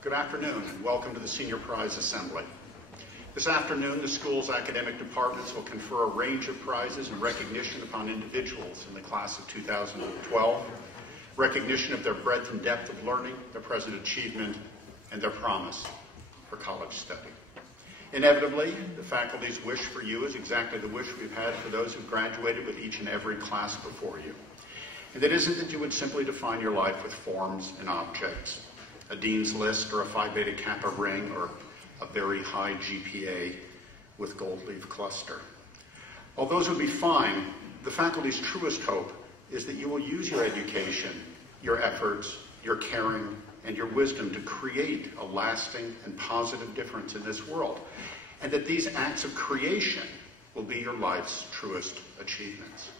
Good afternoon and welcome to the Senior Prize Assembly. This afternoon, the school's academic departments will confer a range of prizes and recognition upon individuals in the class of 2012, recognition of their breadth and depth of learning, their present achievement, and their promise for college study. Inevitably, the faculty's wish for you is exactly the wish we've had for those who graduated with each and every class before you. And it isn't that you would simply define your life with forms and objects, a dean's list or a Phi Beta Kappa ring or a very high GPA with gold leaf cluster. While those would be fine, the faculty's truest hope is that you will use your education, your efforts, your caring, and your wisdom to create a lasting and positive difference in this world, and that these acts of creation will be your life's truest achievements.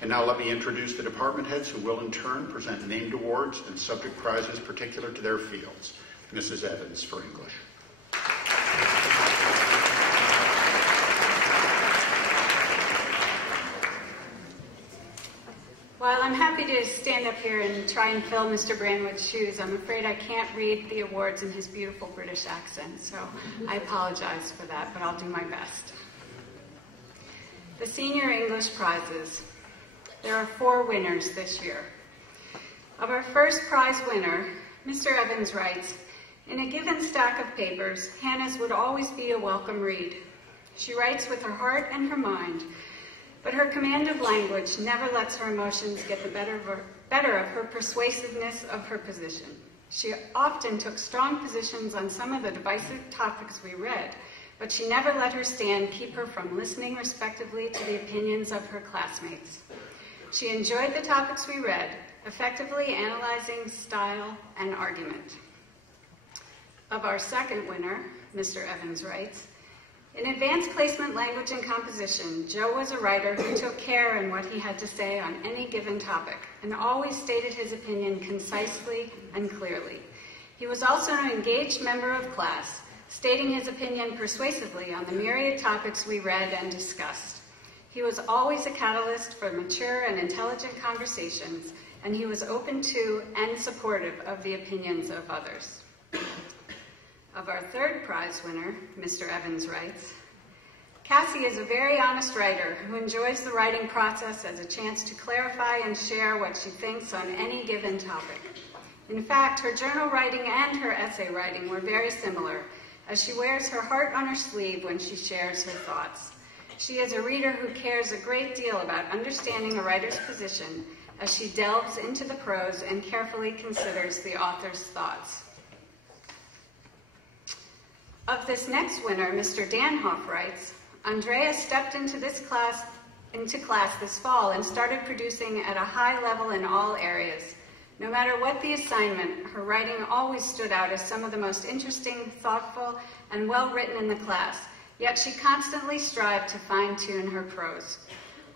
And now let me introduce the department heads who will in turn present named awards and subject prizes particular to their fields. Mrs. Evans for English. While I'm happy to stand up here and try and fill Mr. Brandwood's shoes, I'm afraid I can't read the awards in his beautiful British accent, so I apologize for that, but I'll do my best. The Senior English Prizes. There are 4 winners this year. Of our first prize winner, Mr. Evans writes, "In a given stack of papers, Hannah's would always be a welcome read. She writes with her heart and her mind, but her command of language never lets her emotions get the better of her persuasiveness of her position. She often took strong positions on some of the divisive topics we read, but she never let her stand keep her from listening respectively to the opinions of her classmates. She enjoyed the topics we read, effectively analyzing style and argument." Of our second winner, Mr. Evans writes, "In advanced placement language and composition, Joe was a writer who took care in what he had to say on any given topic and always stated his opinion concisely and clearly. He was also an engaged member of class, stating his opinion persuasively on the myriad topics we read and discussed. He was always a catalyst for mature and intelligent conversations, and he was open to and supportive of the opinions of others." Of our third prize winner, Mr. Evans writes, "Cassie is a very honest writer who enjoys the writing process as a chance to clarify and share what she thinks on any given topic. In fact, her journal writing and her essay writing were very similar, as she wears her heart on her sleeve when she shares her thoughts. She is a reader who cares a great deal about understanding a writer's position as she delves into the prose and carefully considers the author's thoughts." Of this next winner, Mr. Danhoff writes, "Andrea stepped into class this fall and started producing at a high level in all areas. No matter what the assignment, her writing always stood out as some of the most interesting, thoughtful, and well-written in the class, yet she constantly strived to fine-tune her prose.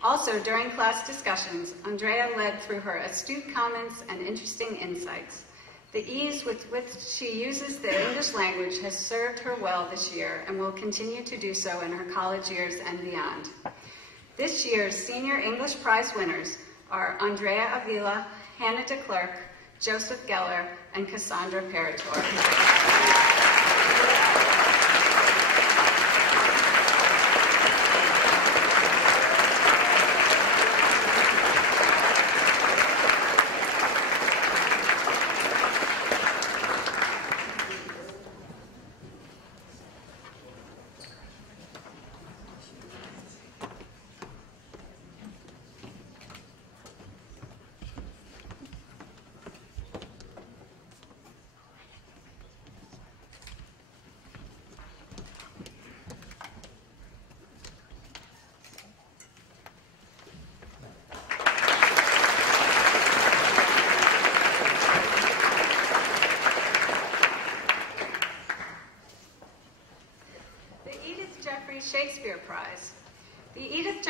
Also, during class discussions, Andrea led through her astute comments and interesting insights. The ease with which she uses the English language has served her well this year and will continue to do so in her college years and beyond." This year's Senior English Prize winners are Andrea Avila, Hannah DeClerc, Joseph Geller, and Cassandra Parator. Shakespeare Prize. The Edith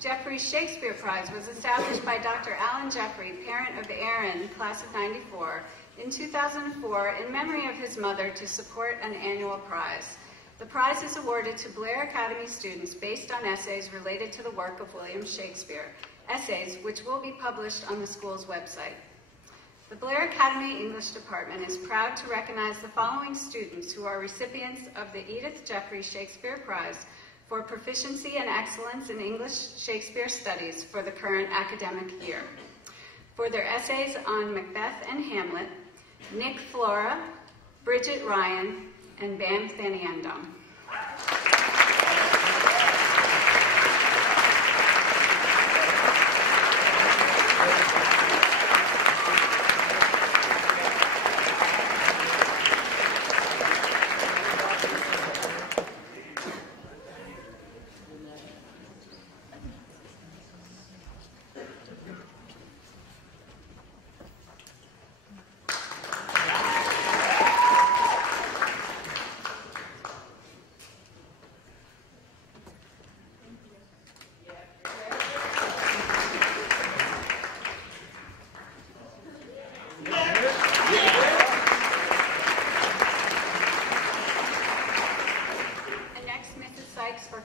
Jeffrey Shakespeare Prize was established by Dr. Alan Jeffrey, parent of Aaron, class of '94, in 2004 in memory of his mother to support an annual prize. The prize is awarded to Blair Academy students based on essays related to the work of William Shakespeare, essays which will be published on the school's website. The Blair Academy English Department is proud to recognize the following students who are recipients of the Edith Jeffrey Shakespeare Prize for proficiency and excellence in English Shakespeare studies for the current academic year. For their essays on Macbeth and Hamlet, Nick Flora, Bridget Ryan, and Bam Thaniendum.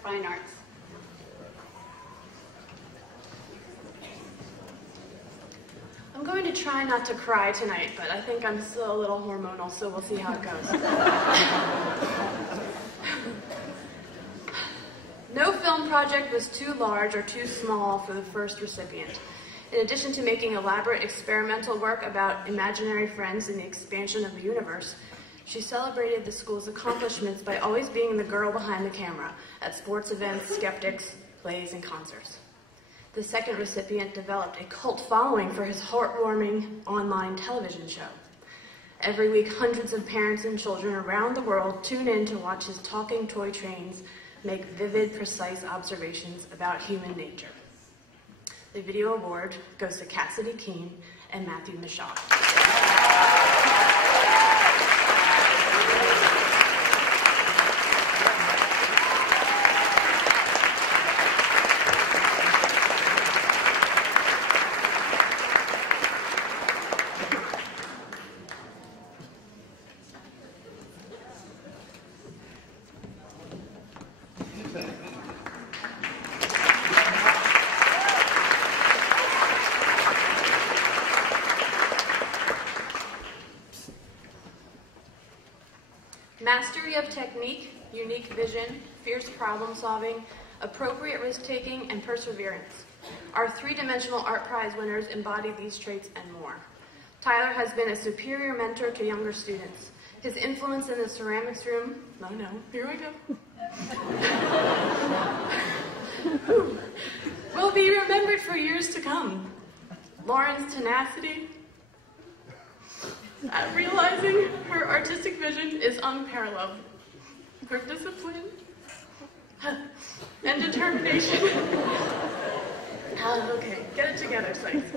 Fine Arts. I'm going to try not to cry tonight, but I think I'm still a little hormonal, so we'll see how it goes. No film project was too large or too small for the first recipient. In addition to making elaborate experimental work about imaginary friends and the expansion of the universe, she celebrated the school's accomplishments by always being the girl behind the camera at sports events, skeptics, plays, and concerts. The second recipient developed a cult following for his heartwarming online television show. Every week, hundreds of parents and children around the world tune in to watch his talking toy trains make vivid, precise observations about human nature. The video award goes to Cassidy Keene and Matthew Michaud. Mastery of technique, unique vision, fierce problem solving, appropriate risk-taking, and perseverance. Our three-dimensional art prize winners embody these traits and more. Tyler has been a superior mentor to younger students. His influence in the ceramics room, oh no, here we go, will be remembered for years to come. Lauren's tenacity at realizing her artistic vision is unparalleled. Her discipline and determination. Okay, get it together, Sykes.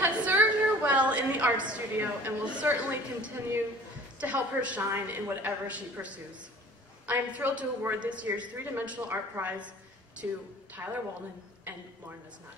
Has served her well in the art studio and will certainly continue to help her shine in whatever she pursues. I am thrilled to award this year's three-dimensional art prize to Tyler Walden and Lauren Misnut.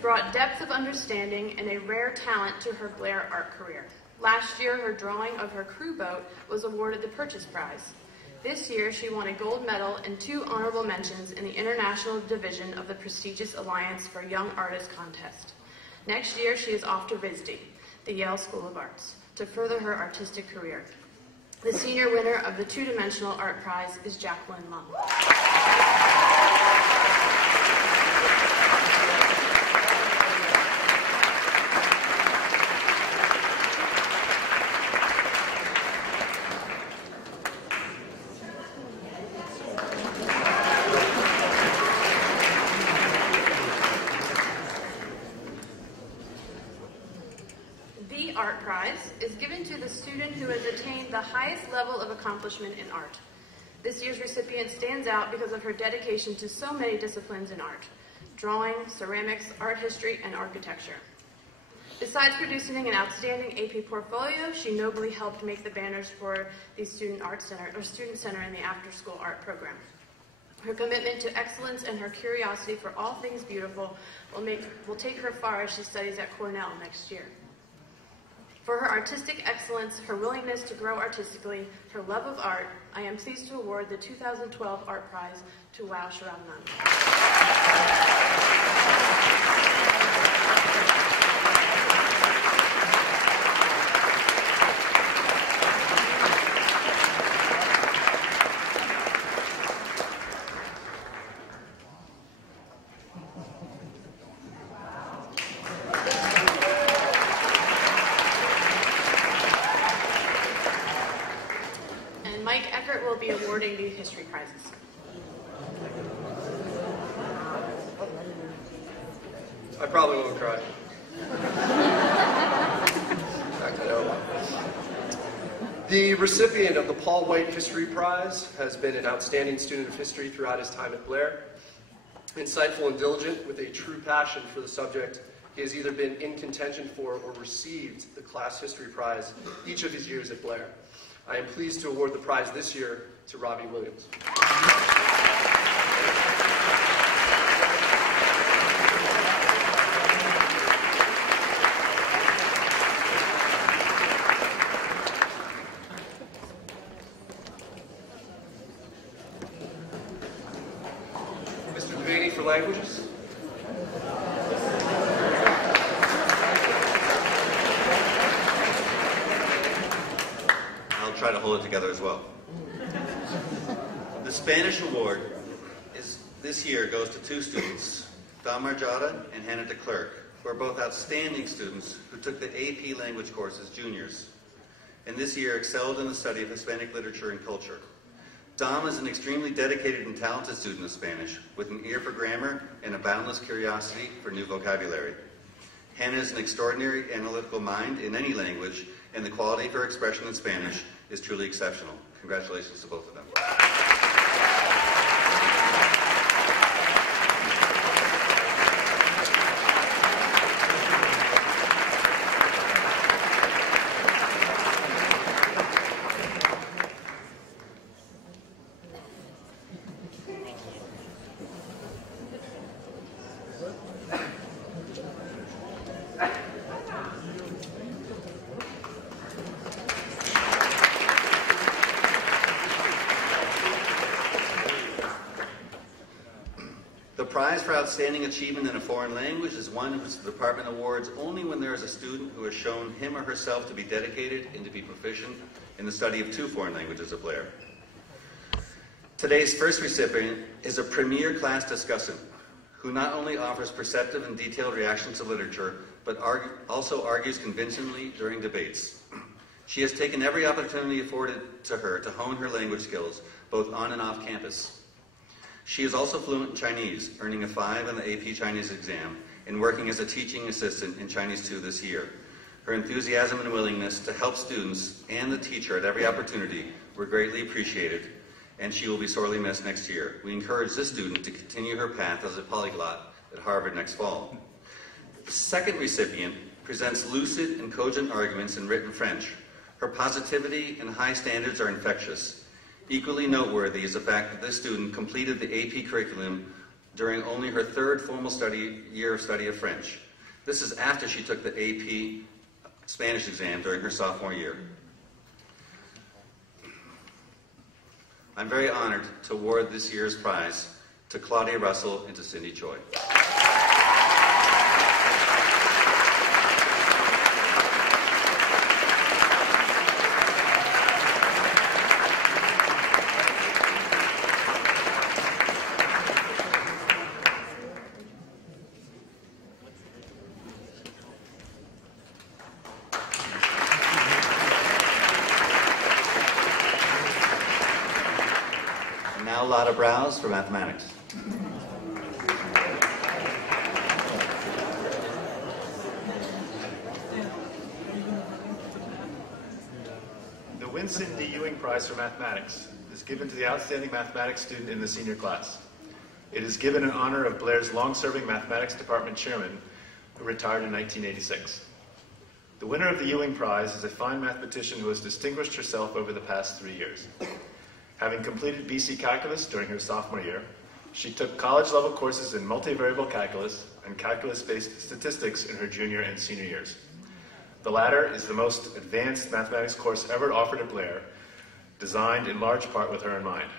Brought depth of understanding and a rare talent to her Blair art career. Last year, her drawing of her crew boat was awarded the Purchase Prize. This year, she won a gold medal and 2 honorable mentions in the international division of the prestigious Alliance for Young Artists contest. Next year, she is off to RISD, the Yale School of Arts, to further her artistic career. The senior winner of the two-dimensional art prize is Jacqueline Lung. Art Prize is given a student who has attained the highest level of accomplishment in art. This year's recipient stands out because of her dedication to so many disciplines in art: drawing, ceramics, art history, and architecture. Besides producing an outstanding AP portfolio, she nobly helped make the banners for the Student Center in the after-school art program. Her commitment to excellence and her curiosity for all things beautiful will take her far as she studies at Cornell next year. For her artistic excellence, her willingness to grow artistically, her love of art, I am pleased to award the 2012 Art Prize to Wow Sharavnan. Awarding the history prizes. I probably won't cry. The recipient of the Paul White History Prize has been an outstanding student of history throughout his time at Blair. Insightful and diligent with a true passion for the subject, he has either been in contention for or received the Class History Prize each of his years at Blair. I am pleased to award the prize this year to Robbie Williams. Mr. Devaney for languages. I'll try to hold it together as well. The Spanish award this year goes to two students, Dom Marjada and Hannah DeClerc, who are both outstanding students who took the AP language course as juniors, and this year excelled in the study of Hispanic literature and culture. Dom is an extremely dedicated and talented student of Spanish, with an ear for grammar and a boundless curiosity for new vocabulary. Hannah is an extraordinary analytical mind in any language, and the quality of her expression in Spanish is truly exceptional. Congratulations to both of them. The prize for outstanding achievement in a foreign language is one which the department awards only when there is a student who has shown him or herself to be dedicated and to be proficient in the study of two foreign languages at Blair. Today's first recipient is a premier class discussant who not only offers perceptive and detailed reactions to literature, but also argues convincingly during debates. She has taken every opportunity afforded to her to hone her language skills, both on and off campus. She is also fluent in Chinese, earning a 5 on the AP Chinese exam and working as a teaching assistant in Chinese 2 this year. Her enthusiasm and willingness to help students and the teacher at every opportunity were greatly appreciated, and she will be sorely missed next year. We encourage this student to continue her path as a polyglot at Harvard next fall. The second recipient presents lucid and cogent arguments in written French. Her positivity and high standards are infectious. Equally noteworthy is the fact that this student completed the AP curriculum during only her third formal year of study of French. This is after she took the AP Spanish exam during her sophomore year. I'm very honored to award this year's prize to Claudia Russell and to Cindy Choi. Now Lotta Browse for mathematics. Winston D. Ewing Prize for Mathematics is given to the outstanding mathematics student in the senior class. It is given in honor of Blair's long-serving mathematics department chairman, who retired in 1986. The winner of the Ewing Prize is a fine mathematician who has distinguished herself over the past 3 years. Having completed BC Calculus during her sophomore year, she took college-level courses in multivariable calculus and calculus-based statistics in her junior and senior years. The latter is the most advanced mathematics course ever offered at Blair, designed in large part with her in mind.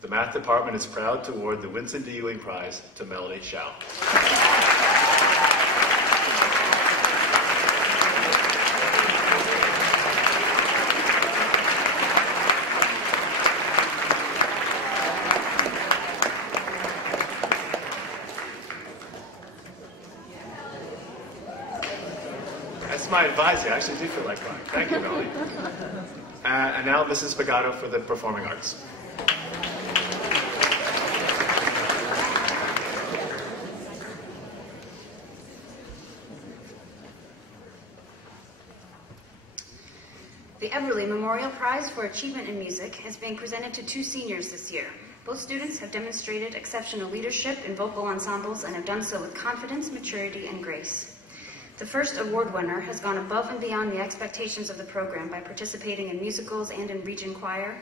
The math department is proud to award the Winston D. Ewing Prize to Melody Shao. That's my advice. I actually do feel like crying. Thank you, Melody. And now Mrs. Pagato for the performing arts. The Everly Memorial Prize for Achievement in Music is being presented to 2 seniors this year. Both students have demonstrated exceptional leadership in vocal ensembles and have done so with confidence, maturity, and grace. The first award winner has gone above and beyond the expectations of the program by participating in musicals and in region choir,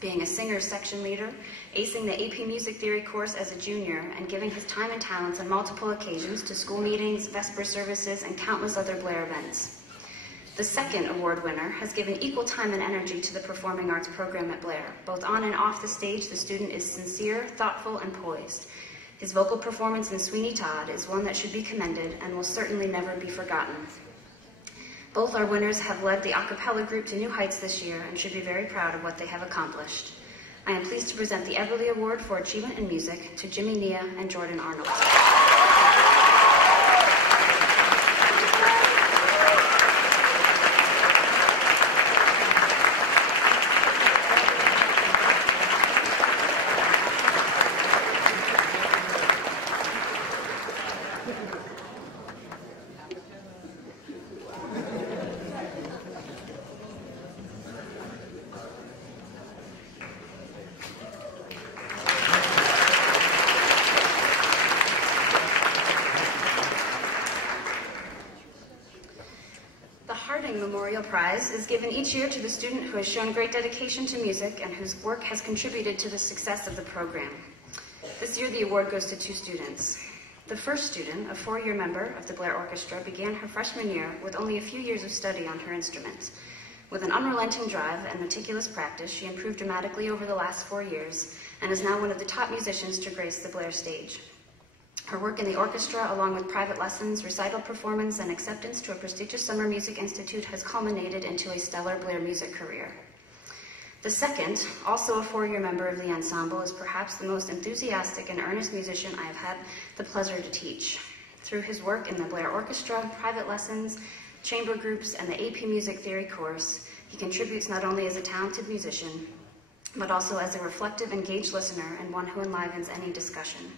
being a singer section leader, acing the AP Music Theory course as a junior, and giving his time and talents on multiple occasions to school meetings, Vesper services, and countless other Blair events. The second award winner has given equal time and energy to the performing arts program at Blair. Both on and off the stage, the student is sincere, thoughtful, and poised. His vocal performance in Sweeney Todd is one that should be commended and will certainly never be forgotten. Both our winners have led the a cappella group to new heights this year and should be very proud of what they have accomplished. I am pleased to present the Everly Award for Achievement in Music to Jimmy Nia and Jordan Arnold. Memorial Prize is given each year to the student who has shown great dedication to music and whose work has contributed to the success of the program. This year the award goes to 2 students. The first student, a 4-year member of the Blair Orchestra, began her freshman year with only a few years of study on her instrument. With an unrelenting drive and meticulous practice, she improved dramatically over the last 4 years and is now one of the top musicians to grace the Blair stage. Her work in the orchestra, along with private lessons, recital performance, and acceptance to a prestigious summer music institute, has culminated into a stellar Blair music career. The second, also a 4-year member of the ensemble, is perhaps the most enthusiastic and earnest musician I have had the pleasure to teach. Through his work in the Blair Orchestra, private lessons, chamber groups, and the AP Music Theory course, he contributes not only as a talented musician, but also as a reflective, engaged listener and one who enlivens any discussion.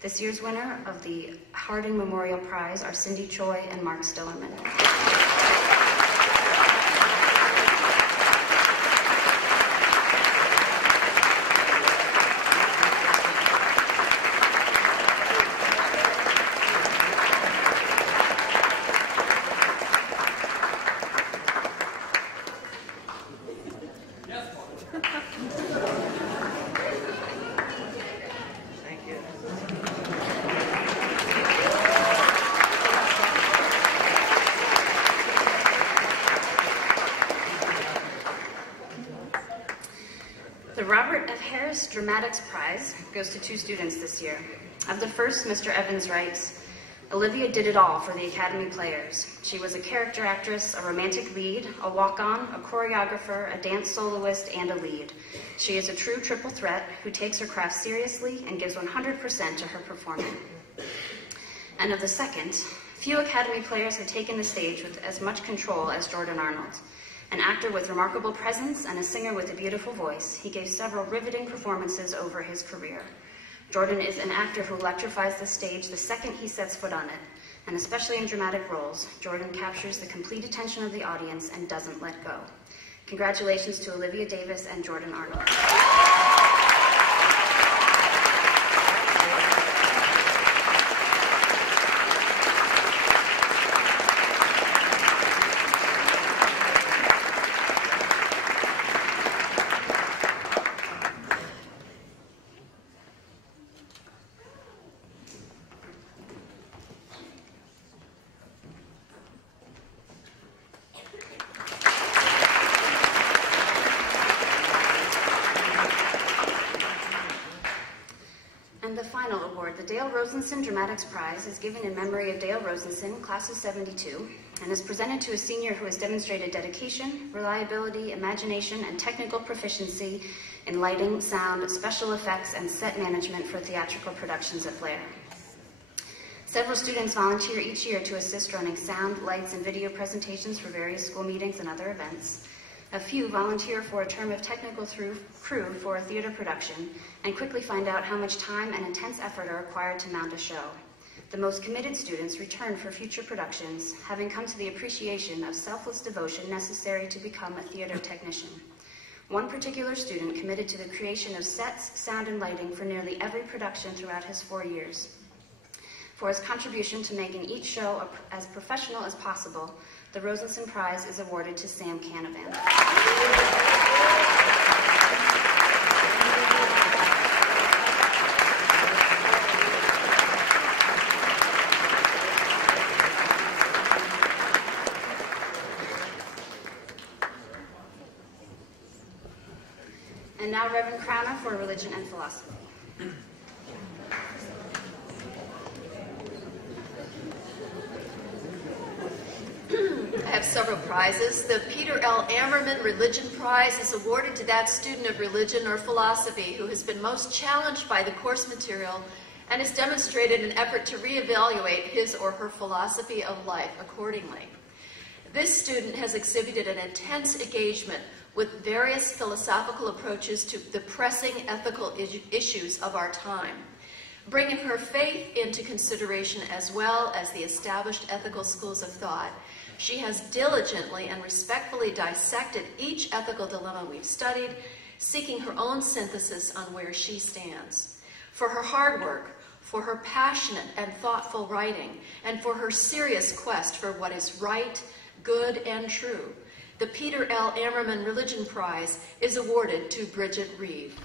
This year's winner of the Harding Memorial Prize are Cindy Choi and Mark Stillerman. The Robert F. Harris Dramatics Prize goes to 2 students this year. Of the first, Mr. Evans writes, Olivia did it all for the Academy Players. She was a character actress, a romantic lead, a walk-on, a choreographer, a dance soloist, and a lead. She is a true triple threat who takes her craft seriously and gives 100% to her performing. And of the second, few Academy Players have taken the stage with as much control as Jordan Arnold. An actor with remarkable presence and a singer with a beautiful voice, he gave several riveting performances over his career. Jordan is an actor who electrifies the stage the second he sets foot on it, and especially in dramatic roles, Jordan captures the complete attention of the audience and doesn't let go. Congratulations to Olivia Davis and Jordan Arnold. The Dale Rosenson Dramatics Prize is given in memory of Dale Rosenson, class of 72, and is presented to a senior who has demonstrated dedication, reliability, imagination, and technical proficiency in lighting, sound, special effects, and set management for theatrical productions at Blair. Several students volunteer each year to assist running sound, lights, and video presentations for various school meetings and other events. A few volunteer for a term of technical crew for a theater production and quickly find out how much time and intense effort are required to mount a show. The most committed students return for future productions, having come to the appreciation of selfless devotion necessary to become a theater technician. One particular student committed to the creation of sets, sound, and lighting for nearly every production throughout his 4 years. For his contribution to making each show as professional as possible, the Rosenson Prize is awarded to Sam Canavan. And now Reverend Crowner for Religion and Philosophy. I have several prizes. The Peter L. Ammerman Religion Prize is awarded to that student of religion or philosophy who has been most challenged by the course material and has demonstrated an effort to reevaluate his or her philosophy of life accordingly. This student has exhibited an intense engagement with various philosophical approaches to the pressing ethical issues of our time, bringing her faith into consideration as well as the established ethical schools of thought. She has diligently and respectfully dissected each ethical dilemma we've studied, seeking her own synthesis on where she stands. For her hard work, for her passionate and thoughtful writing, and for her serious quest for what is right, good, and true, the Peter L. Ammerman Religion Prize is awarded to Bridget Reeve.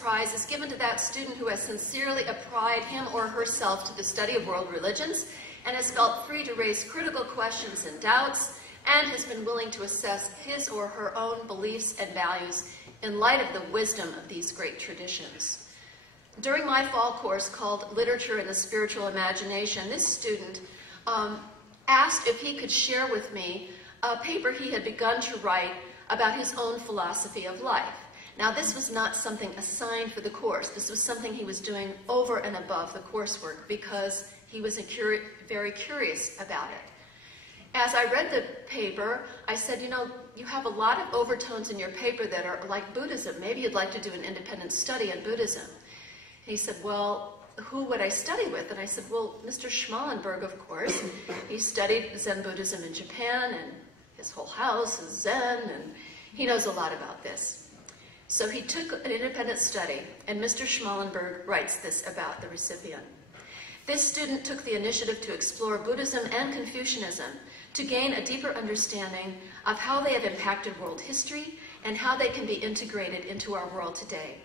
Prize is given to that student who has sincerely applied him or herself to the study of world religions and has felt free to raise critical questions and doubts and has been willing to assess his or her own beliefs and values in light of the wisdom of these great traditions. During my fall course called Literature and the Spiritual Imagination, this student asked if he could share with me a paper he had begun to write about his own philosophy of life. Now, this was not something assigned for the course. This was something he was doing over and above the coursework because he was very curious about it. As I read the paper, I said, you know, you have a lot of overtones in your paper that are like Buddhism. Maybe you'd like to do an independent study in Buddhism. And he said, well, who would I study with? And I said, well, Mr. Schmallenberg, of course. He studied Zen Buddhism in Japan, and his whole house is Zen, and he knows a lot about this. So he took an independent study, and Mr. Schmallenberg writes this about the recipient. This student took the initiative to explore Buddhism and Confucianism to gain a deeper understanding of how they have impacted world history and how they can be integrated into our world today.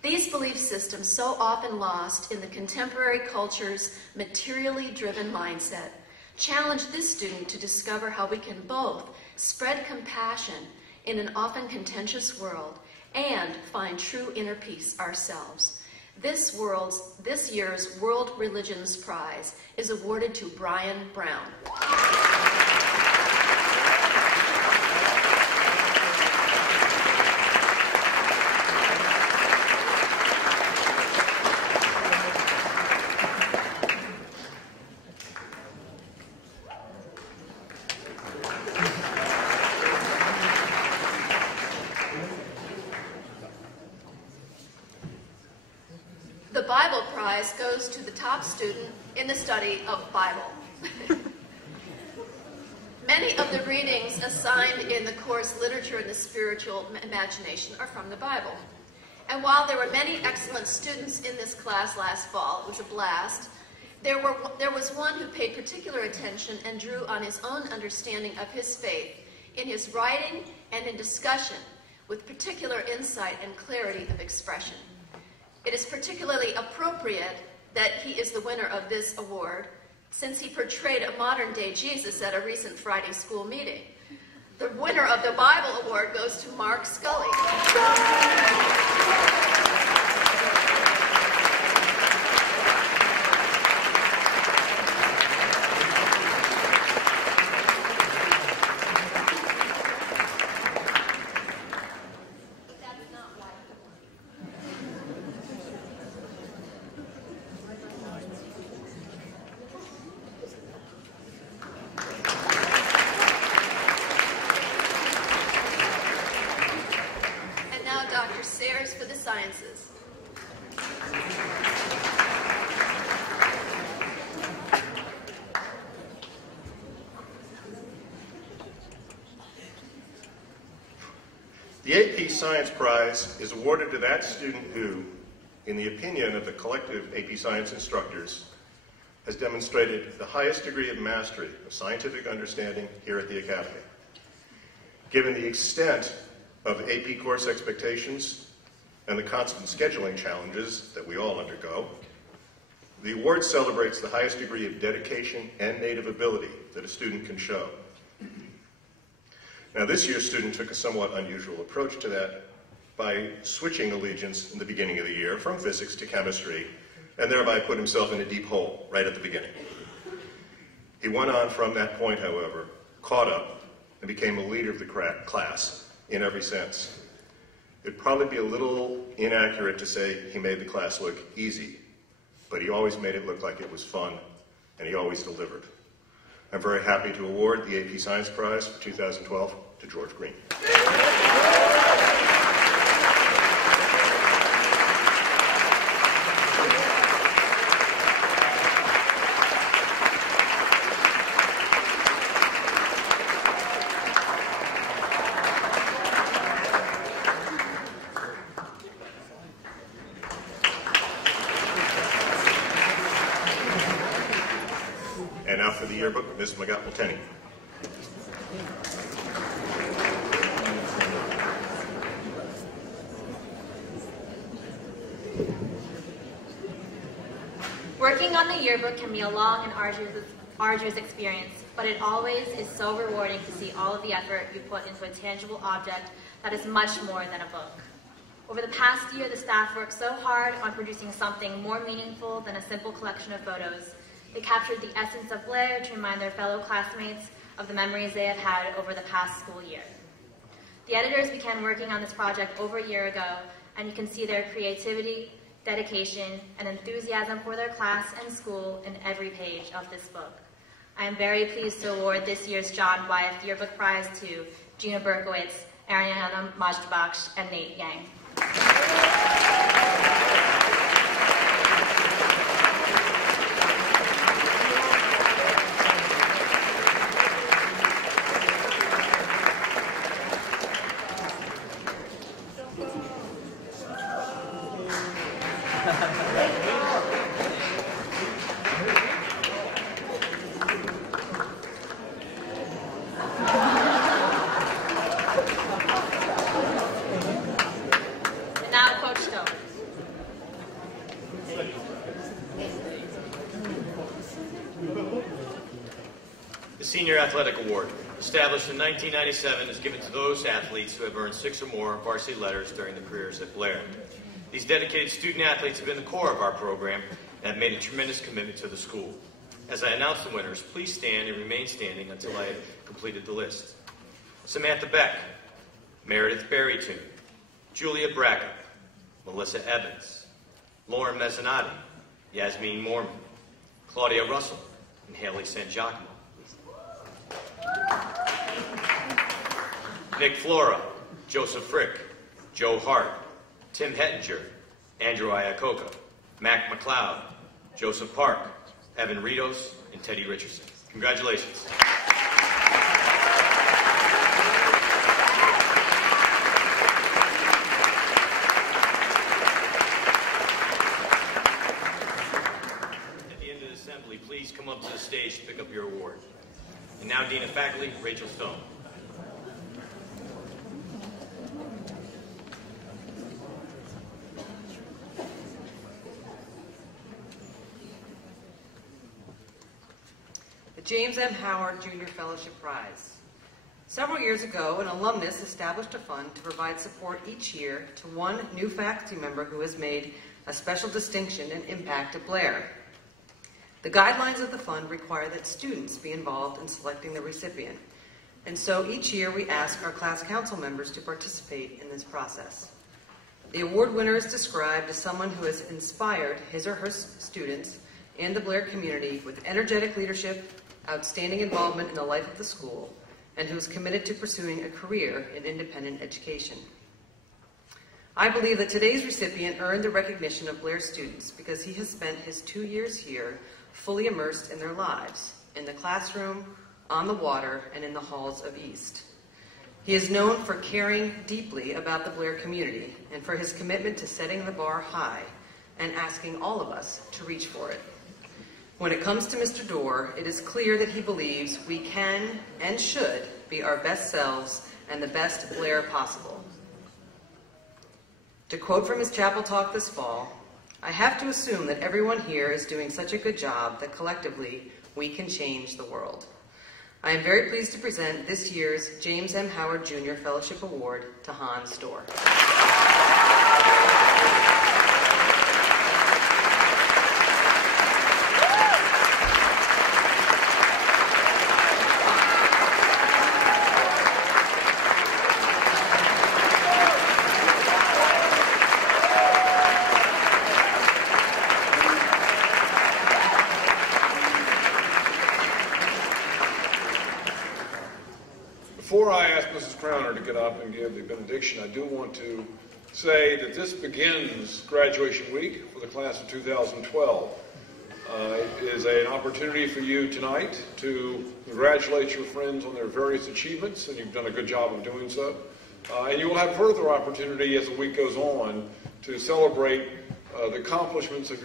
These belief systems, so often lost in the contemporary culture's materially driven mindset, challenge this student to discover how we can both spread compassion in an often contentious world and find true inner peace ourselves. This year's World Religions Prize is awarded to Brian Brown. prize goes to the top student in the study of Bible. Many of the readings assigned in the course Literature and the Spiritual Imagination are from the Bible. And while there were many excellent students in this class last fall, it was a blast, there was one who paid particular attention and drew on his own understanding of his faith in his writing and in discussion with particular insight and clarity of expression. It is particularly appropriate that he is the winner of this award, since he portrayed a modern-day Jesus at a recent Friday school meeting. The winner of the Bible Award goes to Mark Scully. For the sciences. The AP Science Prize is awarded to that student who, in the opinion of the collective AP Science instructors, has demonstrated the highest degree of mastery of scientific understanding here at the Academy. Given the extent of AP course expectations and the constant scheduling challenges that we all undergo, the award celebrates the highest degree of dedication and native ability that a student can show. Now, this year's student took a somewhat unusual approach to that by switching allegiance in the beginning of the year from physics to chemistry, and thereby put himself in a deep hole right at the beginning. He went on from that point, however, caught up, and became a leader of the class in every sense. It'd probably be a little inaccurate to say he made the class look easy, but he always made it look like it was fun, and he always delivered. I'm very happy to award the AP Science Prize for 2012 to George Green. And now for the yearbook, Ms. McGottl-Tenney. Working on the yearbook can be a long and arduous experience, but it always is so rewarding to see all of the effort you put into a tangible object that is much more than a book. Over the past year, the staff worked so hard on producing something more meaningful than a simple collection of photos. They captured the essence of Blair to remind their fellow classmates of the memories they have had over the past school year. The editors began working on this project over a year ago, and you can see their creativity, dedication, and enthusiasm for their class and school in every page of this book. I am very pleased to award this year's John Wyeth Yearbook Prize to Gina Berkowitz, Ariana Majdbaksh, and Nate Yang. The Senior Athletic Award, established in 1997, is given to those athletes who have earned 6 or more varsity letters during their careers at Blair. These dedicated student athletes have been the core of our program and have made a tremendous commitment to the school. As I announce the winners, please stand and remain standing until I have completed the list. Samantha Beck, Meredith Berrytoon, Julia Bracken, Melissa Evans, Lauren Mezzanotti, Yasmin Mormon, Claudia Russell, and Haley San Giacomo. Nick Flora, Joseph Frick, Joe Hart, Tim Hettinger, Andrew Iacoca, Mac McLeod, Joseph Park, Evan Ritos, and Teddy Richardson. Congratulations. At the end of the assembly, please come up to the stage to pick up your award. And now, Dean of Faculty, Rachel Stone. The James M. Howard Junior Fellowship Prize. Several years ago, an alumnus established a fund to provide support each year to one new faculty member who has made a special distinction and impact at Blair. The guidelines of the fund require that students be involved in selecting the recipient, and so each year we ask our class council members to participate in this process. The award winner is described as someone who has inspired his or her students and the Blair community with energetic leadership, outstanding involvement in the life of the school, and who is committed to pursuing a career in independent education. I believe that today's recipient earned the recognition of Blair students because he has spent his 2 years here fully immersed in their lives, in the classroom, on the water, and in the halls of East. He is known for caring deeply about the Blair community and for his commitment to setting the bar high and asking all of us to reach for it. When it comes to Mr. Dorr, it is clear that he believes we can and should be our best selves and the best Blair possible. To quote from his chapel talk this fall, "I have to assume that everyone here is doing such a good job that collectively we can change the world." I am very pleased to present this year's James M. Howard Jr. Fellowship Award to Hans Dorr. Before I ask Mrs. Crowner to get up and give the benediction, I do want to say that this begins graduation week for the class of 2012. It is an opportunity for you tonight to congratulate your friends on their various achievements, and you've done a good job of doing so. And you will have further opportunity as the week goes on to celebrate the accomplishments of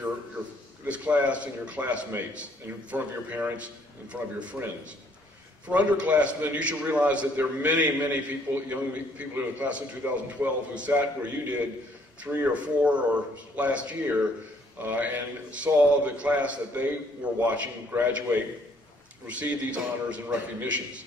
this class and your classmates in front of your parents, in front of your friends. For underclassmen, you should realize that there are many, many people, young people in the class of 2012 who sat where you did 3 or 4 or last year and saw the class that they were watching graduate, receive these honors and recognitions.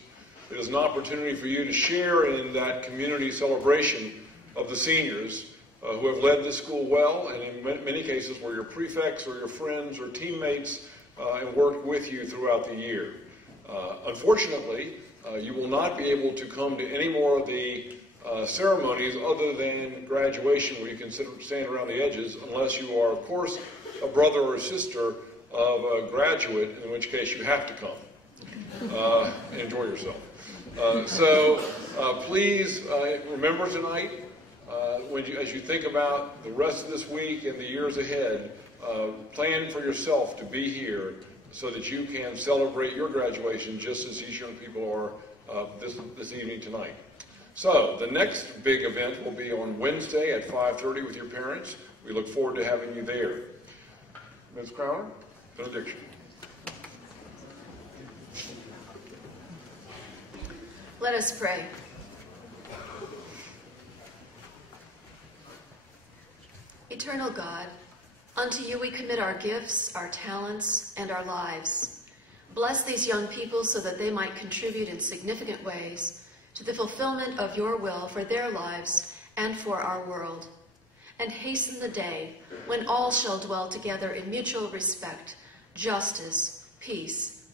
It is an opportunity for you to share in that community celebration of the seniors who have led the school well, and in many cases were your prefects or your friends or teammates and worked with you throughout the year. Unfortunately, you will not be able to come to any more of the ceremonies other than graduation where you can stand around the edges unless you are, of course, a brother or sister of a graduate, in which case you have to come. Enjoy yourself. So please remember tonight, as you think about the rest of this week and the years ahead, plan for yourself to be here so that you can celebrate your graduation just as these young people are this evening tonight. So the next big event will be on Wednesday at 5:30 with your parents. We look forward to having you there. Ms. Crowner, benediction. Let us pray. Eternal God, unto you we commit our gifts, our talents, and our lives. Bless these young people so that they might contribute in significant ways to the fulfillment of your will for their lives and for our world. And hasten the day when all shall dwell together in mutual respect, justice, peace,